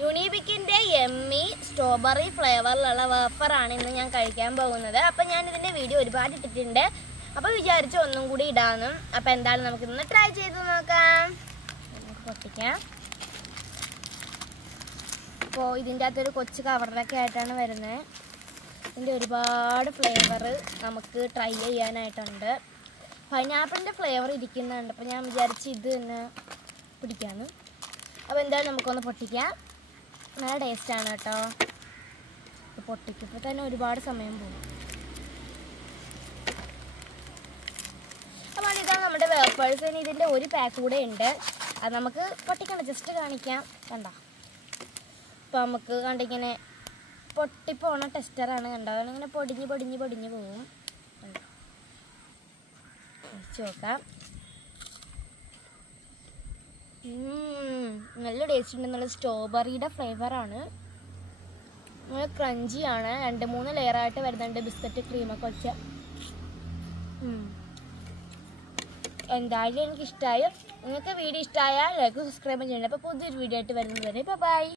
യൂണിബിക്കിൻ്റെ എമ്മി strawberry ഫ്ലേവറിലുള്ള വേഫറാണ് ഇന്ന് ഞാൻ കഴിക്കാൻ പോകുന്നത്. അപ്പം ഞാൻ ഇതിൻ്റെ വീഡിയോ ഒരുപാട് ഇട്ടിട്ടുണ്ട്. അപ്പോൾ വിചാരിച്ചു ഒന്നും കൂടി ഇടാമെന്നും. അപ്പോൾ എന്താണ് നമുക്കിന്ന് ട്രൈ ചെയ്ത് നോക്കാം. നമുക്ക് പൊട്ടിക്കാം. അപ്പോൾ ഇതിൻ്റെ അകത്തൊരു കൊച്ചു കവറിലൊക്കെ ആയിട്ടാണ് വരുന്നത്. ഇതിൻ്റെ ഒരുപാട് ഫ്ലേവർ നമുക്ക് ട്രൈ ചെയ്യാനായിട്ടുണ്ട്. പൈനാപ്പിളിൻ്റെ ഫ്ലേവർ ഇരിക്കുന്നുണ്ട്. അപ്പോൾ ഞാൻ വിചാരിച്ച് ഇത് തന്നെ പിടിക്കാമെന്ന്. അപ്പോൾ എന്തായാലും നമുക്കൊന്ന് പൊട്ടിക്കാം. നല്ല ടേസ്റ്റാണ് കേട്ടോ. പൊട്ടിക്കുമ്പോൾ തന്നെ ഒരുപാട് സമയം പോകും. അപ്പോൾ ഇതാണ് നമ്മുടെ വേഫേഴ്സ്. ഇനി ഇതിൻ്റെ ഒരു പാക്ക് കൂടെ ഉണ്ട്. അത് നമുക്ക് പൊട്ടിക്കണ്ട, ജസ്റ്റ് കാണിക്കാം. കണ്ട, അപ്പോൾ നമുക്ക് കണ്ടിങ്ങനെ പൊട്ടിപ്പോണ ടെസ്റ്ററാണ്. കണ്ടോ, അതിങ്ങനെ പൊടിഞ്ഞ് പൊടിഞ്ഞ് പൊടിഞ്ഞ് പോകും. വെച്ച് നോക്കാം. നല്ല ടേസ്റ്റ് ഉണ്ട്. നല്ല സ്ട്രോബെറിയുടെ ഫ്ലേവറാണ്. നല്ല ക്രഞ്ചിയാണ്. 2-3 ലെയറായിട്ട് വരുന്നുണ്ട്. ബിസ്ക്കറ്റ് ക്രീമൊക്കെ വെച്ച. എന്തായാലും എനിക്കിഷ്ടമായി. നിങ്ങൾക്ക് വീഡിയോ ഇഷ്ടമായാൽ ലൈക്ക് സബ്സ്ക്രൈബ് ചെയ്യണം. അപ്പോൾ പുതിയൊരു വീഡിയോ ആയിട്ട് വരുന്നത് വരെ ബൈ.